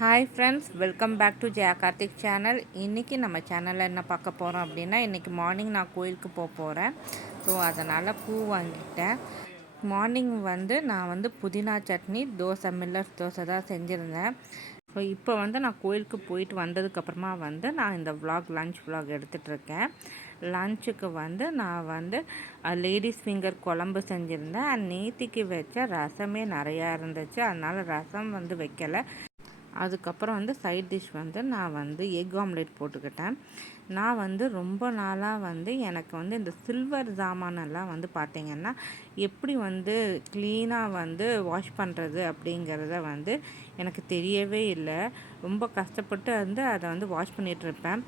Hi friends, welcome back to Jaya Karthik channel. இன்றைக்கி நம்ம சேனலில் என்ன பார்க்க போகிறோம் அப்படின்னா, இன்றைக்கி மார்னிங் நான் கோயிலுக்கு போகிறேன். ஸோ அதனால் பூ வாங்கிட்டேன். மார்னிங் நான் புதினா சட்னி, தோசை, மில்லட் தோசை தான் செஞ்சுருந்தேன். ஸோ இப்போ நான் கோயிலுக்கு போயிட்டு வந்ததுக்கப்புறமா நான் இந்த லன்ச் விலாக் எடுத்துகிட்ருக்கேன். லன்ச்சுக்கு நான் லேடிஸ் ஃபிங்கர் குழம்பு செஞ்சுருந்தேன். நேத்திக்கு வச்ச ரசமே நிறையா இருந்துச்சு, அதனால் ரசம் வைக்கலை. அதுக்கப்புறம் சைட் டிஷ் நான் எக் ஆம்லேட் போட்டுக்கிட்டேன். நான் ரொம்ப நாளாக எனக்கு இந்த சில்வர் ஜாமானெல்லாம் பார்த்திங்கன்னா எப்படி க்ளீனாக வாஷ் பண்ணுறது அப்படிங்கிறத எனக்கு தெரியவே இல்லை. ரொம்ப கஷ்டப்பட்டு அதை வாஷ் பண்ணிகிட்ருப்பேன்.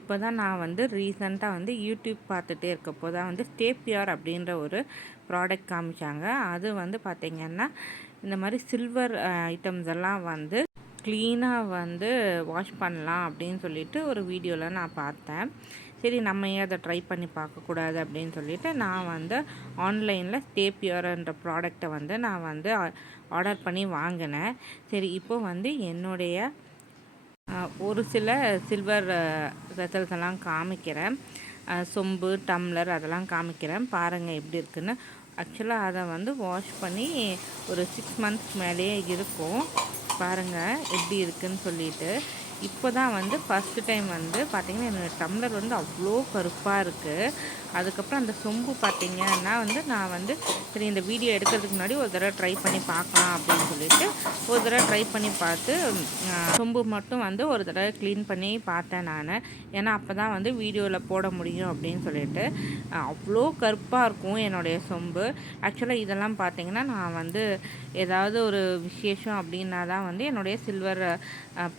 இப்போ தான் நான் ரீசெண்டாக யூடியூப் பார்த்துட்டே இருக்கப்போ தான் ஸ்டேப்பியார் அப்படின்ற ஒரு ப்ராடக்ட் காமிச்சாங்க. அது பார்த்திங்கன்னா இந்த மாதிரி சில்வர் ஐட்டம்ஸ் எல்லாம் க்ளீனாக வாஷ் பண்ணலாம் அப்படின்னு சொல்லிட்டு ஒரு வீடியோவில் நான் பார்த்தேன். சரி, நம்ம ஏன் அதை ட்ரை பண்ணி பார்க்கக்கூடாது அப்படின்னு சொல்லிட்டு நான் ஆன்லைனில் ஸ்டேப்பியர்ன்ற ப்ராடக்டை நான் ஆர்டர் பண்ணி வாங்கினேன். சரி, இப்போது என்னுடைய ஒரு சில சில்வர் வெசல்ஸ் எல்லாம் காமிக்கிறேன். சொம்பு, டம்ளர் அதெல்லாம் காமிக்கிறேன். பாருங்கள் எப்படி இருக்குன்னு. ஆக்சுவலாக அதை வாஷ் பண்ணி ஒரு 6 months மேலேயே இருக்கும். பாருங்கள் எப்படி இருக்குன்னு சொல்லிட்டு. இப்போ தான் ஃபஸ்ட்டு டைம் பார்த்திங்கன்னா என்னோடய டம்ளர் அவ்வளோ கருப்பாக இருக்குது. அதுக்கப்புறம் அந்த சொம்பு பார்த்திங்கன்னா நான் சரி இந்த வீடியோ எடுக்கிறதுக்கு முன்னாடி ஒரு தடவை ட்ரை பண்ணி பார்க்கலாம் அப்படின்னு சொல்லிட்டு ஒரு தடவை ட்ரை பண்ணி பார்த்து சொம்பு மட்டும் ஒரு தடவை க்ளீன் பண்ணி பார்த்தேன் நான். ஏன்னா அப்போ தான் வீடியோவில் போட முடியும் அப்படின்னு சொல்லிட்டு. அவ்வளோ கருப்பாக இருக்கும் என்னுடைய சொம்பு. ஆக்சுவலாக இதெல்லாம் பார்த்திங்கன்னா நான் ஏதாவது ஒரு விசேஷம் அப்படின்னா தான் என்னுடைய சில்வர்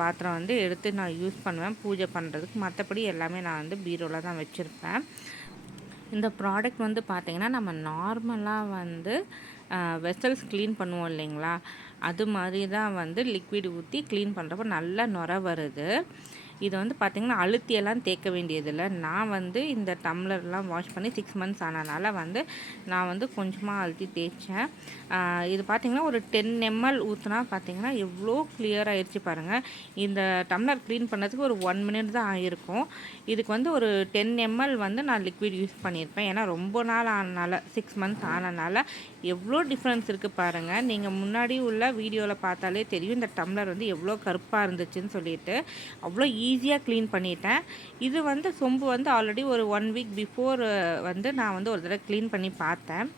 பாத்திரம் எடுத்து நான் யூஸ் பண்ணுவேன் பூஜை பண்ணுறதுக்கு. மற்றபடி எல்லாமே நான் பீரோவில் தான் வச்சுருப்பேன். இந்த ப்ராடக்ட் பார்த்திங்கன்னா நம்ம நார்மலாக வெசல்ஸ் க்ளீன் பண்ணுவோம் இல்லைங்களா, அது மாதிரி தான் லிக்விட் ஊற்றி க்ளீன் பண்ணுறப்போ நல்லா நுரை வருது. இதை பார்த்திங்கன்னா அழுத்தியெல்லாம் தேய்க்க வேண்டியதில்லை. நான் இந்த டம்ளர்லாம் வாஷ் பண்ணி 6 months ஆனதுனால நான் கொஞ்சமாக அழுத்தி தேய்ச்சேன். இது பார்த்திங்கன்னா ஒரு 10 ml ஊற்றினா பார்த்திங்கன்னா எவ்வளோ கிளியர் ஆகிடுச்சு பாருங்கள். இந்த டம்ளர் க்ளீன் பண்ணதுக்கு ஒரு 1 minute தான் ஆகிருக்கும். இதுக்கு ஒரு 10 ml நான் லிக்விட் யூஸ் பண்ணியிருப்பேன். ஏன்னா ரொம்ப நாள் ஆனனால 6 months ஆனனால எவ்வளோ டிஃப்ரென்ஸ் இருக்குது பாருங்கள். நீங்கள் முன்னாடி உள்ள வீடியோவில் பார்த்தாலே தெரியும் இந்த டம்ளர் எவ்வளோ கருப்பாக இருந்துச்சுன்னு சொல்லிட்டு. அவ்வளோ ஈஸியாக க்ளீன் பண்ணிட்டேன். இது சொம்பு ஆல்ரெடி ஒரு 1 week பிஃபோர் நான் ஒரு தடவை க்ளீன் பண்ணி பார்த்தேன்.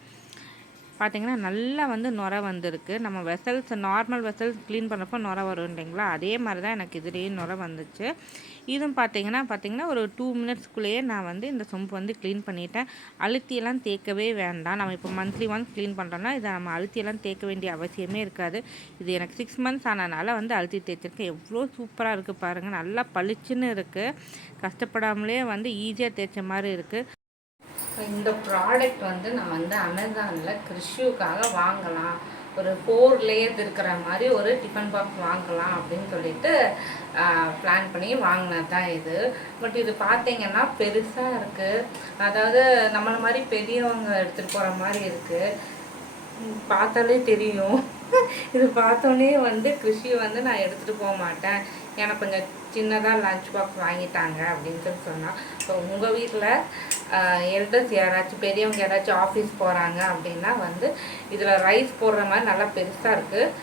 பார்த்திங்கன்னா நல்லா நுரை வந்திருக்கு. நம்ம வெசல்ஸ் நார்மல் வெசல்ஸ் க்ளீன் பண்ணுறப்போ நுரை வரும் இல்லைங்களா, அதே மாதிரி தான் எனக்கு இதுலேயே நுரை வந்துச்சு. இதுவும் பார்த்திங்கன்னா ஒரு 2 minutesக்குள்ளேயே நான் இந்த சொம்பு க்ளீன் பண்ணிட்டேன். அழுத்தியெல்லாம் தேய்க்கவே வேண்டாம். நம்ம இப்போ மந்த்லி ஒன்ஸ் க்ளீன் பண்ணுறோன்னா இதை நம்ம அழுத்தியெல்லாம் தேய்க்க வேண்டிய அவசியமே இருக்காது. இது எனக்கு 6 months ஆனதுனால அழுத்தி தேய்ச்சிருக்கேன். எவ்வளோ சூப்பராக இருக்குது பாருங்கள். நல்லா பளிச்சுன்னு இருக்குது. கஷ்டப்படாமலே ஈஸியாக தேய்ச்ச மாதிரி இருக்குது. இந்த ப்ராடக்ட் நம்ம அமேசானில் கிறிஷ்யூக்காக வாங்கலாம். ஒரு 4 layers இருக்கிற மாதிரி ஒரு டிஃபன் பாக்ஸ் வாங்கலாம் அப்படின்னு சொல்லிட்டு பிளான் பண்ணி வாங்கினது தான் இது. பட் இது பார்த்திங்கன்னா பெருசாக இருக்குது. அதாவது நம்மளை மாதிரி பெரியவங்க எடுத்துகிட்டு போகிற மாதிரி இருக்குது. பார்த்தாலே தெரியும். இது பார்த்தோன்னே கிருஷி நான் எடுத்துகிட்டு போக மாட்டேன், எனக்கு கொஞ்சம் சின்னதாக லன்ச் பாக்ஸ் வாங்கிட்டாங்க அப்படின்னு சொல்லி சொன்னால். ஸோ உங்கள் வீட்டில் எல்டர்ஸ் யாராச்சும் பெரியவங்க யாராச்சும் ஆஃபீஸ் போகிறாங்க அப்படின்னா இதில் ரைஸ் போடுற மாதிரி நல்லா பெருசாக இருக்குது.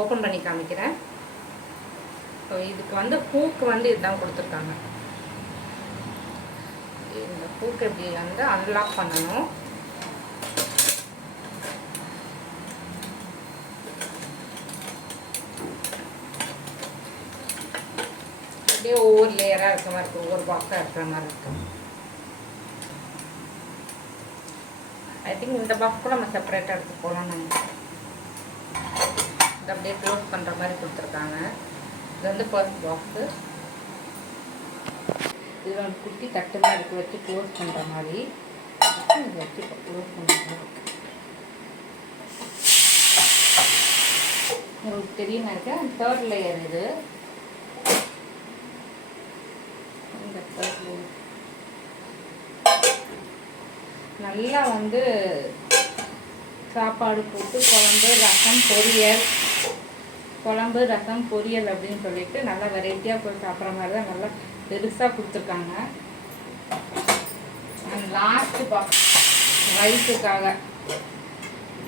ஓப்பன் பண்ணி காமிக்கிறேன். ஸோ இதுக்கு ஹூக்கு இதுதான் கொடுத்துருக்காங்க. இந்த ஹூக் எப்படி அன்லாக் பண்ணணும். அப்படியே ஒவ்வொரு லேயராக இருக்கிற மாதிரி இருக்குது, ஒவ்வொரு பாக்ஸாக இருக்கிற மாதிரி இருக்குது. ஐ திங்க் இந்த பாக்ஸ் கூட நம்ம செப்பரேட்டாக எடுத்து போகலாம். நம்ம இது அப்படியே க்ளோஸ் பண்ணுற மாதிரி கொடுத்துருக்காங்க. இது ஃபர்ஸ்ட் பாக்ஸு. இது குட்டி தட்டு தான் இருக்குது, வச்சு க்ளோஸ் பண்ணுற மாதிரி. இது வச்சு க்ளோஸ் பண்ணுற மாதிரி உங்களுக்கு தெரியுமா இருக்க 3rd லேயர் இது. இந்த 3rd லேயர் நல்லா சாப்பாடு போட்டு குழம்பு, ரசம், பொரியல் குழம்பு ரசம் பொரியல் அப்படின்னு சொல்லிட்டு நல்லா வெரைட்டியாக போய் சாப்பிட்ற மாதிரி தான் நல்லா பெருசாக கொடுத்துருக்காங்க. அண்ட் லாஸ்ட்டு பாக்ஸ் ரைஸுக்காக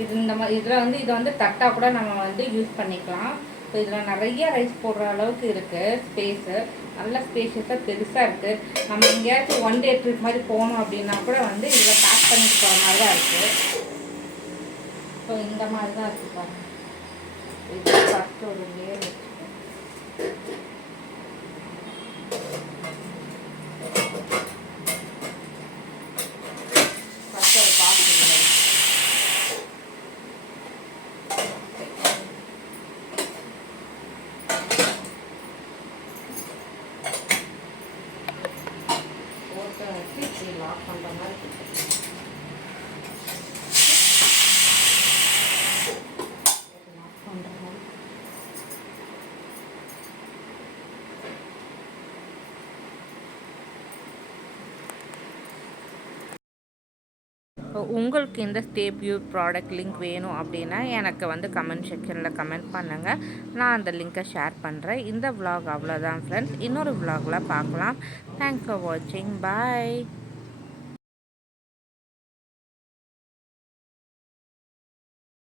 இது இந்த மாதிரி இதில் வந்து தட்டாக கூட நம்ம வந்து யூஸ் பண்ணிக்கலாம். ஸோ இதில் நிறைய ரைஸ் போடுற அளவுக்கு இருக்குது ஸ்பேஸு, நல்ல ஸ்பேஷியஸாக பெருசாக இருக்குது. நம்ம எங்கேயாச்சும் ஒன் டே ட்ரிப் மாதிரி போகணும் அப்படின்னா கூட வந்து இதில் பேக் பண்ணிட்டு போகிற மாதிரி தான் இருக்குது. ஸோ இந்த மாதிரி தான் இருக்குது பாருங்கள். இது ஃபஸ்ட்டு ஒரு லேயர் ஃபஸ்ட்டு ஒரு பாக்ஸ் வச்சு லாக் பண்ணுற மாதிரி லாக் பண்ணுற மாதிரி. உங்களுக்கு இந்த ஸ்டே பியூர் ப்ராடக்ட் லிங்க் வேணும் அப்படின்னா எனக்கு வந்து கமெண்ட் செக்ஷனில் கமெண்ட் பண்ணுங்கள். நான் அந்த லிங்க்கை ஷேர் பண்ணுறேன். இந்த விலாக் அவ்வளோதான் ஃப்ரெண்ட்ஸ். இன்னொரு விலாகில் பார்க்கலாம். தேங்க்ஸ் ஃபார் வாட்சிங். பாய்.